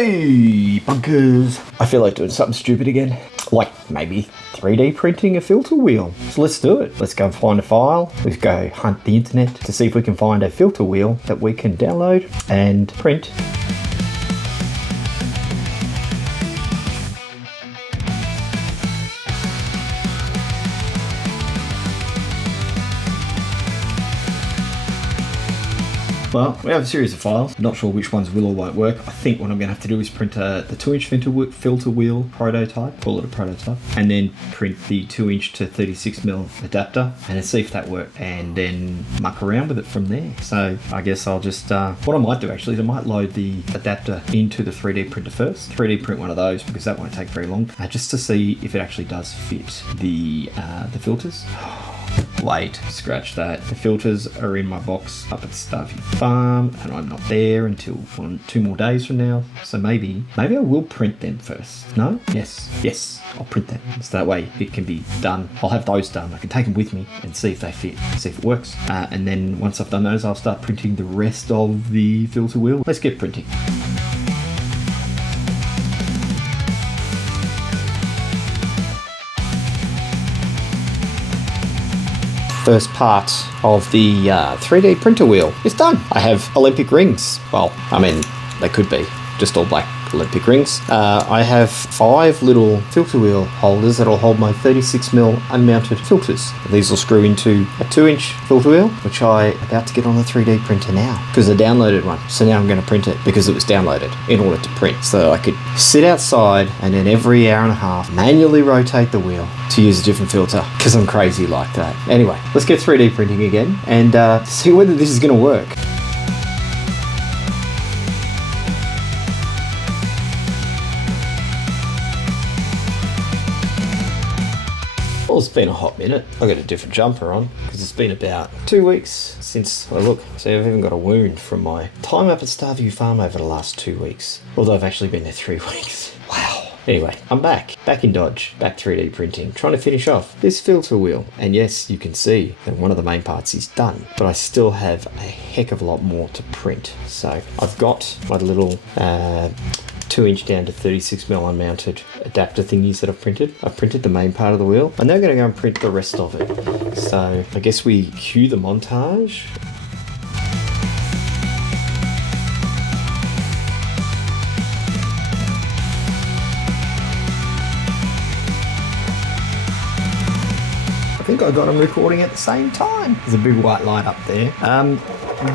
Hey, bunkers! I feel like doing something stupid again. Like maybe 3D printing a filter wheel. So let's do it. Let's go find a file. Let's go hunt the internet to see if we can find a filter wheel that we can download and print. Well, we have a series of files. Not sure which ones will or won't work. I think what I'm going to have to do is print the 2-inch filter wheel prototype, call it a prototype, and then print the 2-inch to 36mm adapter and see if that works, and then muck around with it from there. So I guess I'll just, what I might do actually is I might load the adapter into the 3D printer first, 3D print one of those because that won't take very long, just to see if it actually does fit the filters. Wait, scratch that. The filters are in my box up at Starvey Farm, and I'm not there until 2 more days from now. So maybe I will print them first. No? Yes, I'll print them. So that way it can be done. I'll have those done. I can take them with me and see if they fit, see if it works. And then once I've done those, I'll start printing the rest of the filter wheel. Let's get printing. First part of the 3D printer wheel is done. I have Olympic rings. Well, I mean, they could be just all black Olympic rings. I have 5 little filter wheel holders that'll hold my 36mm unmounted filters. These will screw into a 2-inch filter wheel, which I'm about to get on the 3D printer now because I downloaded one. So now I'm going to print it because it was downloaded in order to print. So I could sit outside and then every hour and a half manually rotate the wheel to use a different filter because I'm crazy like that. Anyway, let's get 3D printing again and see whether this is going to work. Well, it's been a hot minute. I got a different jumper on because it's been about 2 weeks since I look. See, I've even got a wound from my time up at Starvey Farm over the last 2 weeks. Although I've actually been there 3 weeks. Wow. Anyway, I'm back in Dodge, back 3D printing, trying to finish off this filter wheel. And yes, you can see that one of the main parts is done, but I still have a heck of a lot more to print. So I've got my little 2-inch down to 36mm unmounted adapter thingies that I've printed. I've printed the main part of the wheel. I'm now going to go and print the rest of it. So I guess we cue the montage. I think I got them recording at the same time. There's a big white light up there.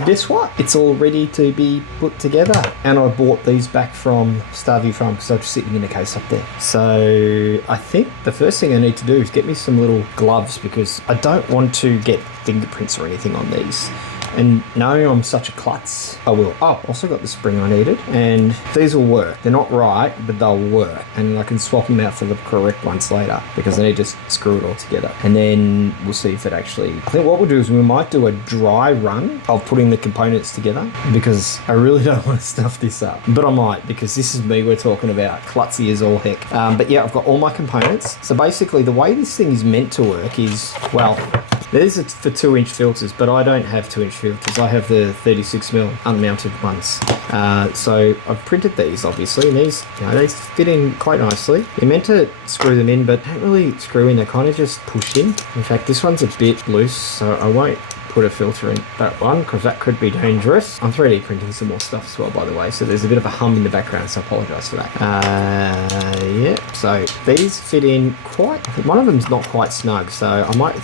Guess what? It's all ready to be put together. And I bought these back from Starvey Farm because they're just sitting in a case up there. So I think the first thing I need to do is get me some little gloves because I don't want to get fingerprints or anything on these. And knowing I'm such a klutz, I will. Oh, also got the spring I needed. And these will work. They're not right, but they'll work. And I can swap them out for the correct ones later because I need to screw it all together. And then we'll see if it actually... I think what we'll do is we might do a dry run of putting the components together because I really don't want to stuff this up. But I might because this is me we're talking about. Klutzy as all heck. But yeah, I've got all my components. So basically the way this thing is meant to work is, well... These are for 2-inch filters, but I don't have 2-inch filters. I have the 36mm unmounted ones. So I've printed these, obviously, and these, they fit in quite nicely. You're meant to screw them in, but don't really screw in. They kind of just push in. In fact, this one's a bit loose, so I won't put a filter in that one because that could be dangerous. I'm 3D printing some more stuff as well, by the way, so there's a bit of a hum in the background, so I apologise for that. Yeah, so these fit in quite... One of them's not quite snug, so I might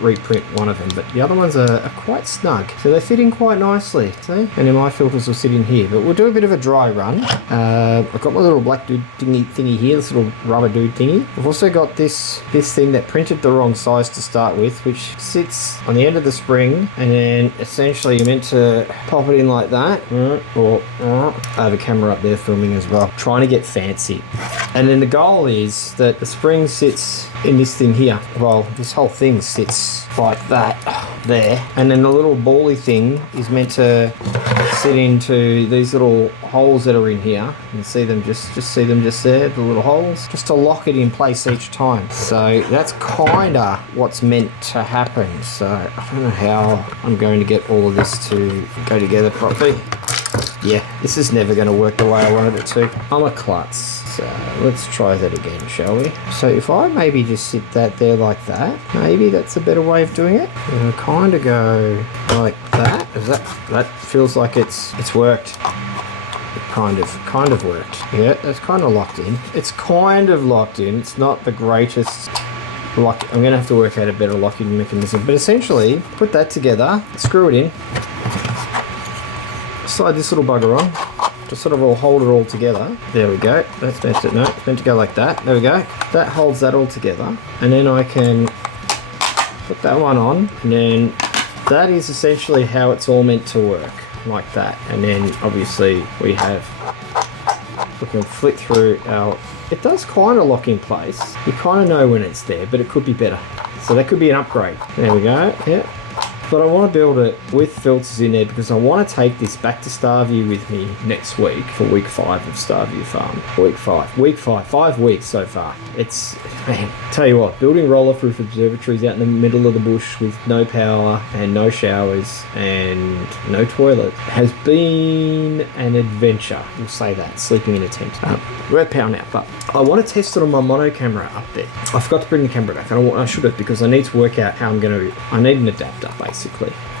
reprint one of them, but the other ones are quite snug. So they fit in quite nicely, see? And then my filters will sit in here, but we'll do a bit of a dry run. I've got my little black dude thingy here, this little rubber dude thingy. I've also got this thing that printed the wrong size to start with, which sits on the end of the spring, and then essentially you're meant to pop it in like that. I have a camera up there filming as well, trying to get fancy. And then the goal is that the spring sits in this thing here. Well, this whole thing sits like that there, and then the little bally thing is meant to sit into these little holes that are in here. You can see them just see them just there, the little holes, just to lock it in place each time. So that's kinda what's meant to happen. So I don't know how I'm going to get all of this to go together properly. Yeah, this is never going to work the way I wanted it to. I'm a klutz. So let's try that again, shall we? So if I maybe just sit that there like that, maybe that's a better way of doing it. And kind of go like that. That feels like it's worked. It kind of worked. Yeah, that's kind of locked in. It's kind of locked in. It's not the greatest lock. I'm going to have to work out a better locking mechanism. But essentially, put that together, screw it in, slide this little bugger on, just sort of all hold it all together. There we go. That's meant to, no, it's meant to go like that. There we go. That holds that all together. And then I can put that one on, and then that is essentially how it's all meant to work, like that. And then obviously we can flick through our, it does kind of lock in place. You kind of know when it's there, but it could be better. So that could be an upgrade. There we go, yeah. But I want to build it with filters in there because I want to take this back to Starview with me next week for week 5 of Starview Farm. Week 5 weeks so far. It's, man, tell you what, building roller-proof observatories out in the middle of the bush with no power and no showers and no toilet has been an adventure. We'll say that, sleeping in a tent. We're at power now, but I want to test it on my mono camera up there. I forgot to bring the camera back, and I should have, because I need to work out how I'm going to, I need an adapter, basically.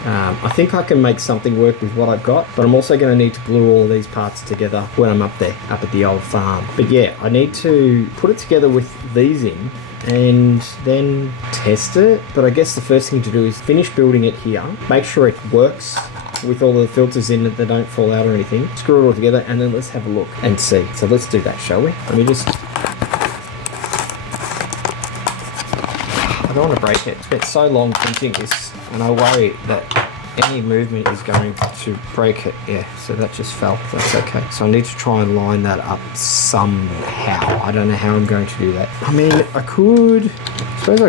I think I can make something work with what I've got, but I'm also going to need to glue all of these parts together when I'm up there, up at the old farm. But yeah, I need to put it together with these in and then test it. But I guess the first thing to do is finish building it here, make sure it works with all the filters in it that don't fall out or anything, screw it all together, and then let's have a look and see. So let's do that, shall we? Let me just, I don't want to break it. It's been so long printing this, and I worry that any movement is going to break it. Yeah, so that just fell. That's okay. So I need to try and line that up somehow. I don't know how I'm going to do that. I mean, I suppose I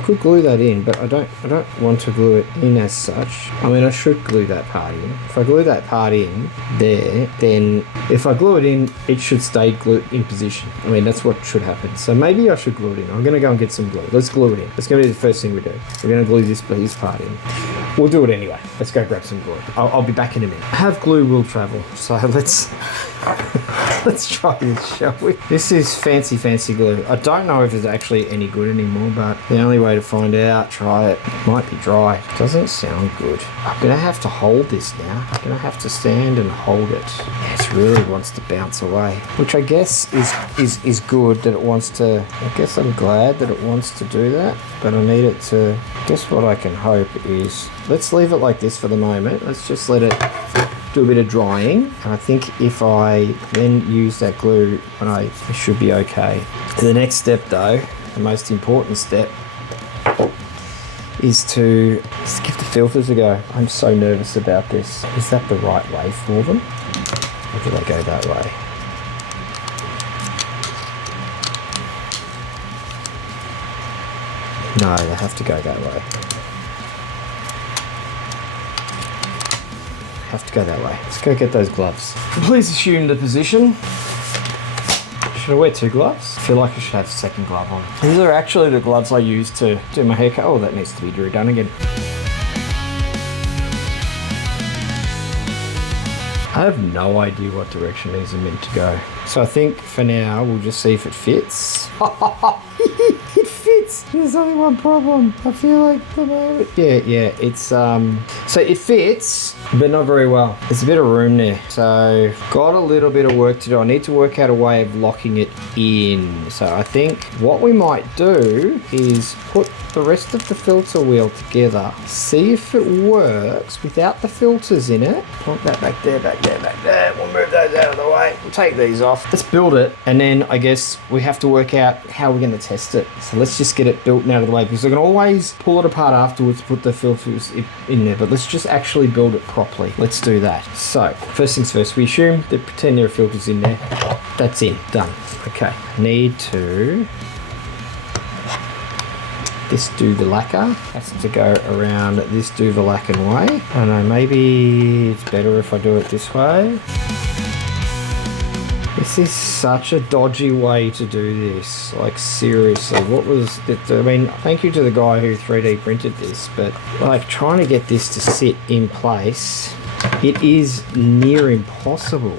could glue that in, but I don't want to glue it in as such. I mean, I should glue that part in. If I glue that part in there, then if I glue it in, it should stay glued in position. I mean, that's what should happen. So maybe I should glue it in. I'm going to go and get some glue. Let's glue it in. That's going to be the first thing we do. We're going to glue this part in. We'll do it anyway. Let's go grab some glue. I'll be back in a minute. Have glue will travel. So let's try this, shall we? This is fancy glue. I don't know if it's actually any good anymore, but the only way to find out, try it. It might be dry. Doesn't sound good. I'm gonna have to hold this now. I'm gonna have to stand and hold it. Yeah, it really wants to bounce away, which I guess is good that it wants to. I guess I'm glad that it wants to do that, but I need it to. I guess what I can hope is, let's leave it like this for the moment. Let's just let it do a bit of drying. And I think if I then use that glue, I should be okay. The next step though, the most important step, is to just give the filters a go. I'm so nervous about this. Is that the right way for them? Or do they go that way? No, they have to go that way. Have to go that way. Let's go get those gloves. Please assume the position. Should I wear 2 gloves? I feel like I should have a second glove on. These are actually the gloves I use to do my haircut. Oh, that needs to be redone again. I have no idea what direction these are meant to go. So I think for now, we'll just see if it fits. It fits. There's only one problem. I feel like the moment. Yeah, it's, so it fits, but not very well. There's a bit of room there. So got a little bit of work to do. I need to work out a way of locking it in. So I think what we might do is put the rest of the filter wheel together, see if it works without the filters in it. Plonk that back there. We'll move those out of the way. We'll take these off. Let's build it, and then I guess we have to work out how we're going to test it. So let's just get it built and out of the way, because I can always pull it apart afterwards, put the filters in there, but let's just actually build it properly. Let's do that. So first things first, we assume that pretend there are filters in there. That's in, done. Okay, need to this duva lacquer has to go around this duva lacquer way. I don't know, maybe it's better if I do it this way. This is such a dodgy way to do this. Like, seriously, what was it? I mean, thank you to the guy who 3D printed this, but like trying to get this to sit in place It is near impossible.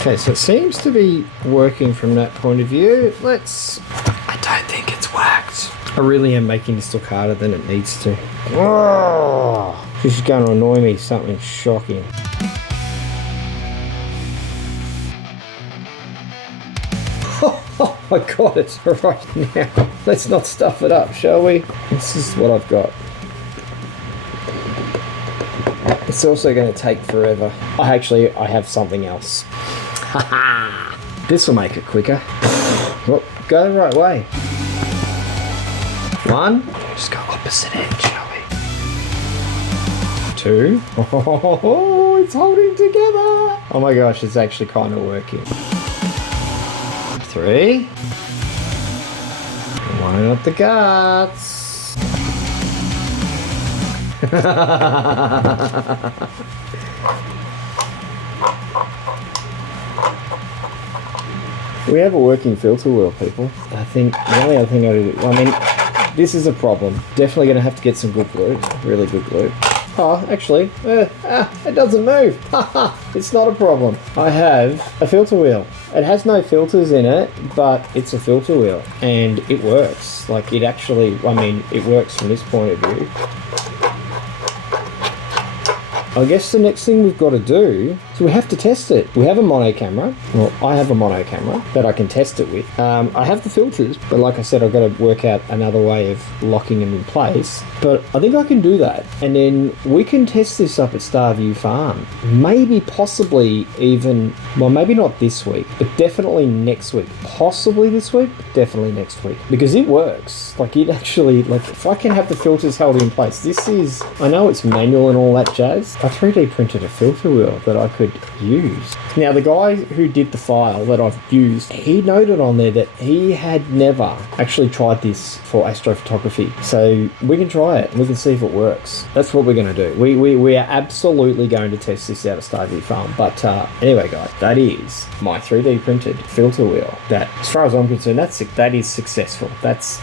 Okay, so it seems to be working from that point of view. I don't think it's worked. I really am making this look harder than it needs to. Oh, this is going to annoy me, something shocking. Oh, I got it right now. Let's not stuff it up, shall we? This is what I've got. It's also going to take forever. I have something else. Haha! This will make it quicker. Well, go the right way. One. Just go opposite end, shall we? Two. Oh, it's holding together. Oh my gosh, it's actually kind of working. Three. Line up the guts. We have a working filter wheel, people. I think the only other thing I do, this is a problem. Definitely going to have to get some good glue, really good glue. Oh, actually, it doesn't move. It's not a problem. I have a filter wheel. It has no filters in it, but it's a filter wheel, and it works. Like, it actually, it works from this point of view. I guess the next thing we've got to do is we have to test it. We have a mono camera. Well, I have a mono camera that I can test it with. I have the filters, but like I said, I've got to work out another way of locking them in place. But I think I can do that. And then we can test this up at Starview Farm. Maybe, possibly even, well, maybe not this week, but definitely next week. Possibly this week, but definitely next week. Because it works. Like, it actually, like, if I can have the filters held in place, this is, I know it's manual and all that jazz. I 3D printed a filter wheel that I could use. Now, the guy who did the file that I've used, he noted on there that he had never actually tried this for astrophotography. So we can try it and we can see if it works. That's what we're going to do. We are absolutely going to test this out of Starview Farm. But anyway, guys, that is my 3D printed filter wheel. That, as far as I'm concerned, that is successful. That's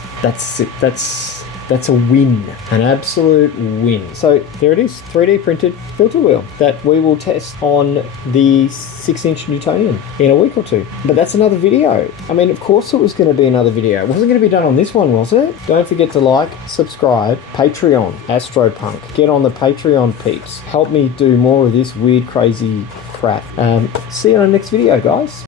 a win, an absolute win. So there it is, 3D printed filter wheel that we will test on the 6-inch Newtonian in a week or two. But that's another video. I mean, of course it was going to be another video. It wasn't going to be done on this one, was it? Don't forget to like, subscribe, Patreon, AstroPuNk. Get on the Patreon, peeps. Help me do more of this weird, crazy crap. See you on the next video, guys.